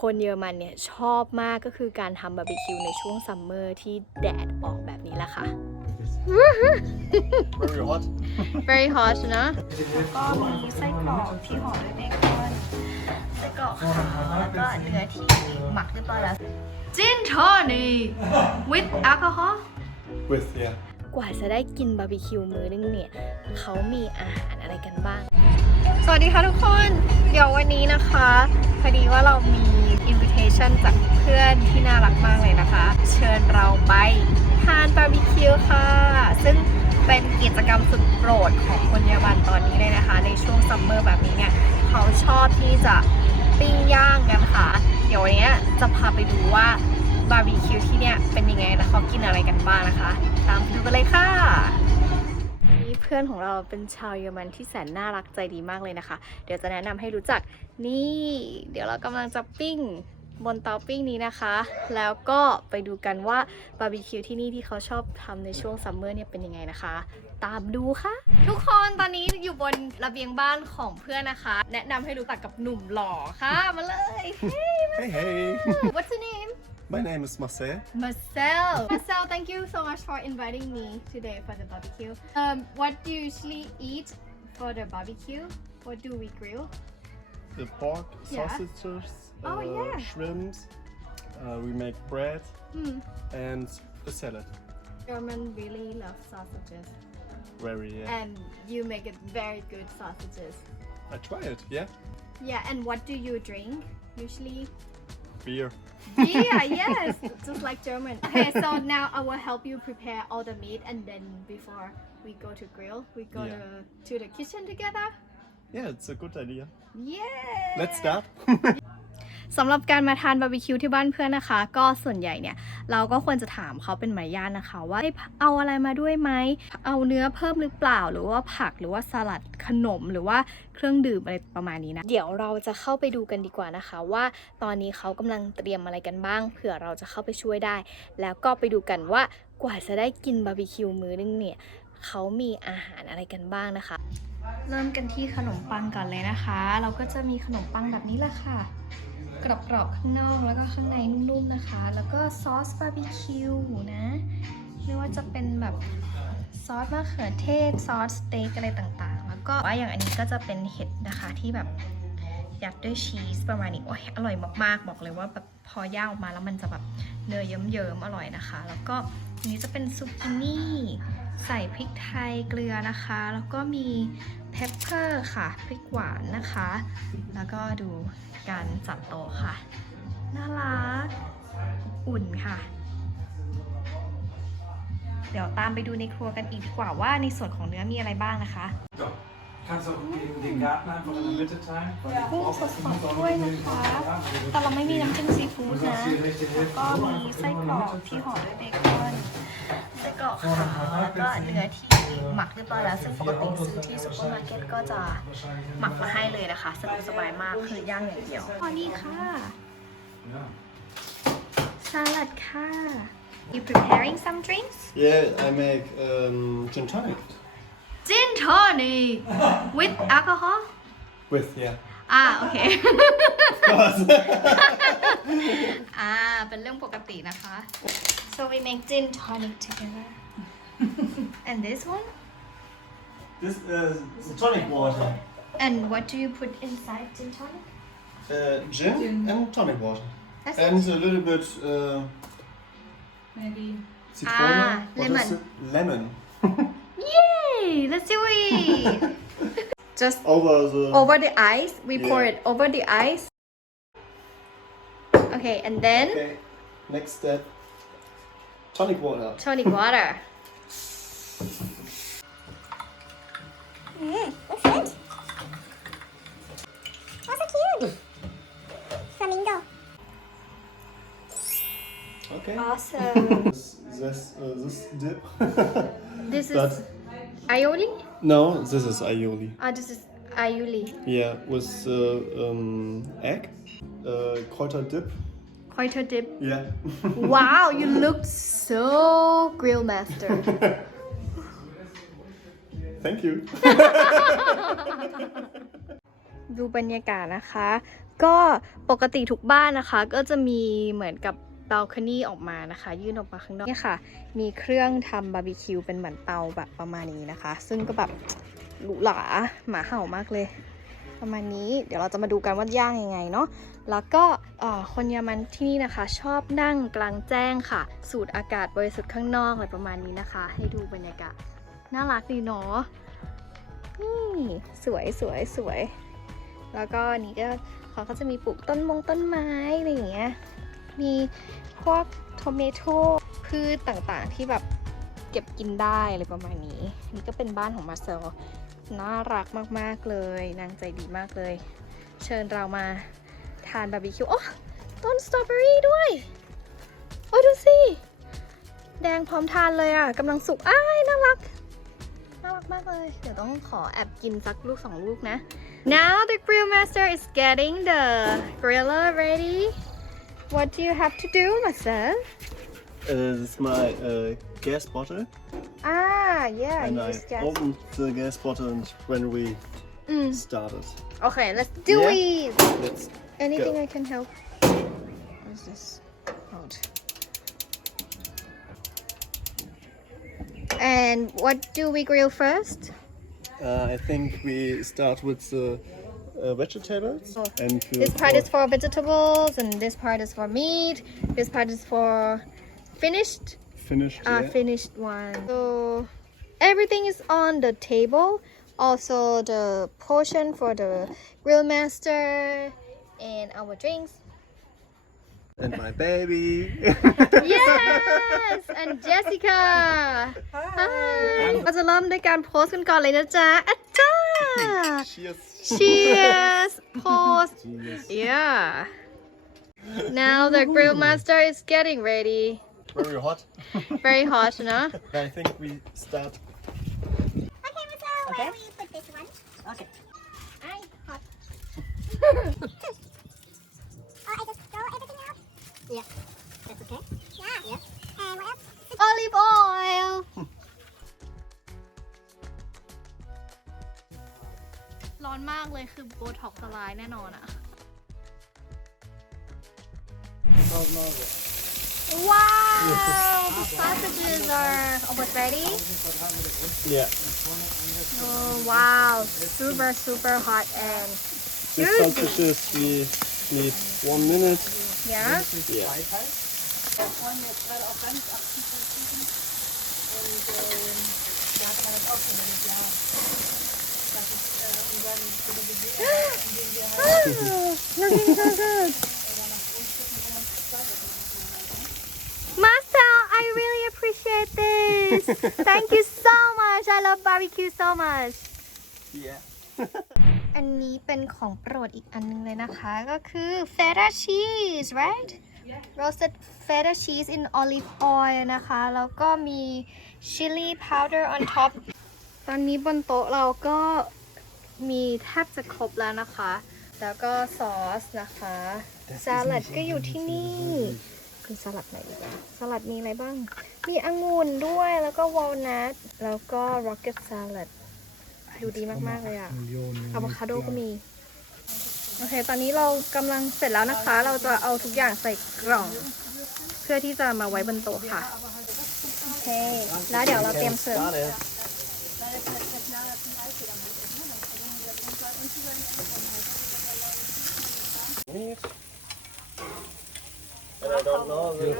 คนเยอรมันเนี่ยชอบมากก็คือการทำบาร์บีคิวในช่วงซัมเมอร์ที่แดดออกแบบนี้แหละค่ะ Very hot. very hot นะก็มีไส้กรอกที่ห่อด้วยเบคอนไส้กรอกขาวแล้วก็เนื้อที่หมักเรียบร้อยแล้ว gin tonic with alcohol With, yeah. กว่าจะได้กินบาร์บีคิวมื้อนึงเนี่ย เขามีอาหารอะไรกันบ้าง สวัสดีค่ะทุกคน เดี๋ยววันนี้นะคะพอดีว่าเรามี invitation จากเพื่อนที่น่ารักมากเลยนะคะ เชิญเราไปทานบาร์บีคิวค่ะ ซึ่งเป็นกิจกรรมสุดโปรดของคนเยอรมันตอนนี้เลยนะคะ ในช่วงซัมเมอร์แบบนี้เนี่ยเขาชอบที่จะปิ้งย่างกันค่ะ เดี๋ยววันนี้จะพาไปดูว่าบาร์บีคิวที่เนี่ยเป็นยังไงและเขากินอะไรกันบ้างนะคะ ตามไปดูกันเลยค่ะ พื่อนของเราเป็นชาวเยอรมันที่แสนน่ารักใจดีมากเลยนะคะ เดี๋ยวจะแนะนำให้รู้จักนี่ เดี๋ยวเรากำลังจะปิ้งบนเตาปิ้งนี้นะคะ แล้วก็ไปดูกันว่าบาร์บีคิวที่นี่ที่เขาชอบทำในช่วงซัมเมอร์เนี่ยเป็นยังไงนะคะ ตามดูค่ะ ทุกคนตอนนี้อยู่บนระเบียงบ้านของเพื่อนนะคะ แนะนำให้รู้จักกับหนุ่มหล่อค่ะ มาเลย Hey, hey. What's your name My name is Marcel. Marcel. Marcel, thank you so much for inviting me today for the barbecue. Um, what do you usually eat for the barbecue? What do we grill? The pork, Yeah. sausages, Oh, uh, yeah. shrimps. Uh, we make bread Hmm. and a salad. German really love sausages, Very, yeah. and you make it very good sausages. I try it, yeah. Yeah, and what do you drink usually? Beer. Yeah, yes, just like German. Okay, so now I will help you prepare all the meat, and then before we go to grill, we go Yeah. to to the kitchen together. Yeah, it's a good idea. Yeah. Let's start. สำหรับการมาทานบาร์บีคิวที่บ้านเพื่อนนะคะ ก็ส่วนใหญ่เนี่ยเราก็ควรจะถามเขาเป็นมารยาทนะคะ ว่าให้เอาอะไรมาด้วยไหมเอาเนื้อเพิ่มหรือเปล่า หรือว่าผักหรือว่าสลัดขนมหรือว่าเครื่องดื่มอะไรประมาณนี้นะเดี๋ยวเราจะเข้าไปดูกันดีกว่านะคะ ว่าตอนนี้เขากำลังเตรียมอะไรกันบ้างเผื่อเราจะเข้าไปช่วยได้ แล้วก็ไปดูกันว่ากว่าจะได้กินบาร์บีคิวมื้อนึงเนี่ยเขามีอาหารอะไรกันบ้างนะคะ เริ่มกันที่ขนมปังก่อนเลยนะคะ เราก็จะมีขนมปังแบบนี้แหละค่ะ กรอบๆข้างนอกแล้วก็ข้างในนุ่มๆนะคะ แล้วก็ซอสบาร์บีคิวนะไม่ว่าจะเป็นแบบซอสมะเขือเทศซอสสเต็กอะไรต่างๆ แล้วก็ว่าอย่างอันนี้ก็จะเป็นเห็ดนะคะที่แบบยัดด้วยชีสประมาณนี้โอ้ยอร่อยมากๆ บอกเลยว่าแบบพอย่างออกมาแล้วมันจะแบบเนื้อเยิ้มๆอร่อยนะคะ แล้วก็อันนี้จะเป็นซุกินี่ใส่พริกไทยเกลือนะคะ แล้วก็มี เพปเปอร์ค่ะพริกหวานนะคะ แล้วก็ดูการจัดโต๊ะค่ะ น่ารัก อุ่นค่ะ เดี๋ยวตามไปดูในครัวกันอีกดีกว่าว่าในส่วนของเนื้อมีอะไรบ้างนะคะ Kannst du auch den, den Garten einfach in der Mitte teilen? Weil die กุ้ง brauchst ส du ด nicht ๆ auch ด้วย noch นะคะ nicht แต่เราไม่มีน้ำจิ้มซีฟู้ด Du นะ sagst die rechte แล้ว Hälfte. ก็มีไส้กรอกที่ห่อด้วยเบคอนไส้กรอกขาวแล้วก็เนื้อที่หมักเรียบร้อยแล้ว ซึ่งปกติซื้อที่ซุปเปอร์มาร์เก็ตก็จะหมักมาให้เลยนะคะสะดวกสบายมากคือย่างอย่างเดียวอ๋อนี่ค่ะ Ja. สลัดค่ะ You preparing some drinks? Yeah, I make um, gin tonic. Gin tonic with alcohol? With, yeah. อ่าโอเค Of course. อ่า เป็นเรื่องปกตินะคะ so we make gin tonic together and this one this is tonic water. and what do you put inside gin tonic Uh, gin, and tonic water. That's and a little bit uh, maybe citrona. Ah, What is lemon. it? Lemon. yay let's do it just Over the. over the ice we pour Yeah. it over the ice okay and then Okay. Next step. Tonic water. tonic water Mm, looks good. Oh, so cute. Flamingo. Okay. awesome This this, uh, this dip. this That- is aioli no, this is aioli. ah this is aioli Yeah, with uh, um, egg, uh, kräuter dip. Kräuter dip Yeah. wow you look so grill master Thank you. ดูบรรยากาศนะคะ ก็ปกติทุกบ้านนะคะ ก็จะมีเหมือนกับ บ a ลค n นี่ออกมานะคะ ยื่นออกมาข้างนอกเนี่ยค่ะ มีเครื่องทำบาร์บีคิวเป็นเหมือนเตาแบบประมาณนี้นะคะ ซึ่งก็แบบหรูหราหมาเห่ามากเลย ประมาณนี้เดี๋ยวเราจะมาดูกันว่าย่างยังไงเนาะแล้วก็อ่อคนเยอรมันที่นี่นะคะ ชอบนั่งกลางแจ้งค่ะ สูดอากาศบริสุทธิ์ข้างนอกอะไรประมาณนี้นะคะ ให้ดูบรรยากาศน่ารักดีเนาะนี่สวยสวยสวย แล้วก็นนี้ก็เขาก็จะมีปลูกต้นมงต้นไม้อะไรอย่างเงี้ย มีพวกโทเมโต้พืชต่างๆ ที่แบบเก็บกินได้อะไรประมาณนี้ นี่ก็เป็นบ้านของมาเซลน่ารักมากๆเลย นางใจดีมากเลย เชิญเรามาทานบาร์บีคิว โอ้ต้นสตรอเบอรี่ด้วย โอ้ดูสิ แดงพร้อมทานเลยอะกำลังสุก อ้ายน่ารัก น่ารักมากเลย เดี๋ยวต้องขอแอบกินสักลูกสองลูกนะ Now the grill master is getting the griller ready What do you have to do, Marcel? Uh, this is my uh, gas bottle, Ah, yeah, and I guessed. opened the gas bottle and when we Mm. started. Okay, let's do Yeah. it. Let's Anything Go. I can help? What's this? Hold. And what do we grill first? Uh, I think we start with the uh, vegetables Oh, and we'll This part pour- is for vegetables, and this part is for meat. This part is for finished, finished. uh, yeah. finished one. So everything is on the table. Also the portion for the grill master and our drinks. and my baby. yes and Jessica Hi เราจะเริ่มด้วยการโพสกันก่อนเลยนะจ๊ะอาจารย์ Cheers. Cheers Pause. Cheers. Yeah Now the grill master is getting ready Very hot. Very hot นะ I think we start. Okay, so where we put this one? Okay. I hot. oh, I just throw everything out? Yeah. That's okay. Yeah. Yeah. And what else? Olive มากเลยคือโบท็อกซ์ละลายแน่นอนอะว้าว the sausages are almost ready Yeah. oh wow super super hot and The sausages we need one minute. yeah Yeah. Looking so good Marcel I really appreciate this thank you so much I love barbecue so much Yeah. อันนี้เป็นของโปรดอีกอันนึงเลยนะคะก็คือ feta cheese right roasted feta cheese in olive oil นะคะ แล้วก็มี chili powder on top ตอนนี้บนโต๊ะเราก็มีแทบจะครบแล้วนะคะ แล้วก็ซอสนะคะสลัดก็อยู่ที่นี่คือสลัดไหนดีกว่าสลัดมีอะไรบ้าง มีองุ่นด้วยแล้วก็วอลนัทแล้วก็ rocket salad ดูดีมากๆเลยอะอะโวคาโดก็มี โอเค ตอนนี้เรากำลังเสร็จแล้วนะคะ เราจะเอาทุกอย่างใส่กล่อง เพื่อที่จะมาไว้บนโต๊ะค่ะ โอเค แล้วเดี๋ยวเราเตรียมเสิร์ฟ Meat. And I don't know, the, the.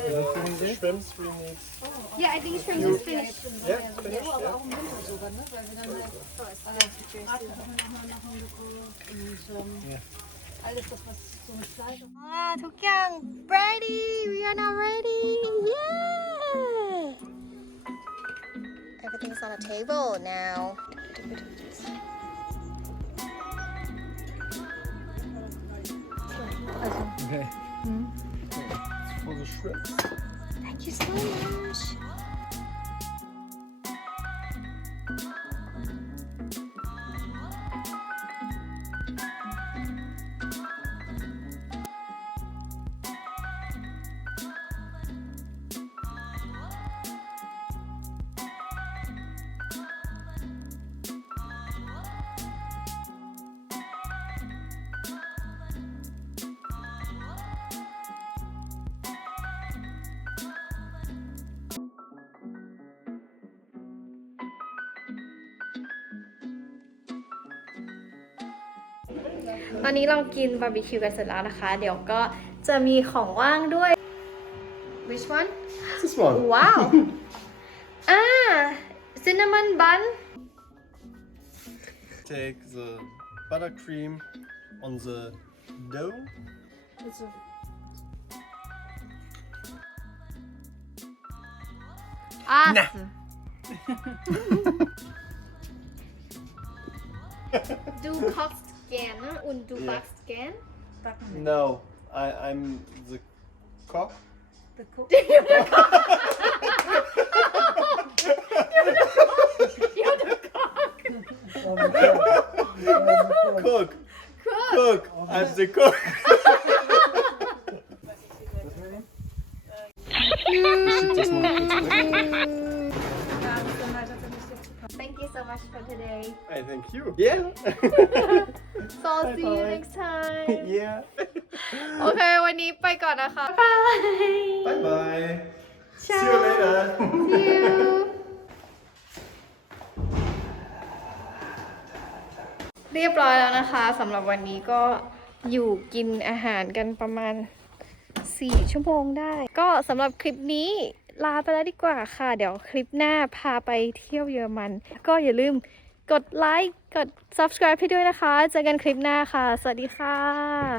Yeah, I think shrimps is finished. Yeah, finished, yeah. Ah, Tokyang, ready! We are now ready! Yeah! Everything's on the table now Okay. Hmm? For the shrimps. thank you so much ตอนนี้เรากินบาร์บีคิวกันเสร็จแล้วนะคะ เดี๋ยวก็จะมีของว่างด้วย which one This one. ว้าวอ่า cinnamon bun Take the buttercream on the dough. อะ du kannst gerne und du Ja. backst gern No, I, I'm the cock. The cook. Cook. I'm the cook. Just mal kurz weg. thank you so much for today I thank you. Yeah. so see you Bye-bye. next time yeah. โอเค วันนี้ไปก่อนนะคะ Bye bye. See you later. See you เรียบร้อยแล้วนะคะสำหรับวันนี้ก็อยู่กินอาหารกันประมาณ 4 ชั่วโมงได้ ก็สำหรับคลิปนี้ลาไปแล้วดีกว่าค่ะ เดี๋ยวคลิปหน้าพาไปเที่ยวเยอรมัน ก็อย่าลืม กดไลค์ กด subscribe ให้ด้วยนะคะ เจอกันคลิปหน้าค่ะ สวัสดีค่ะ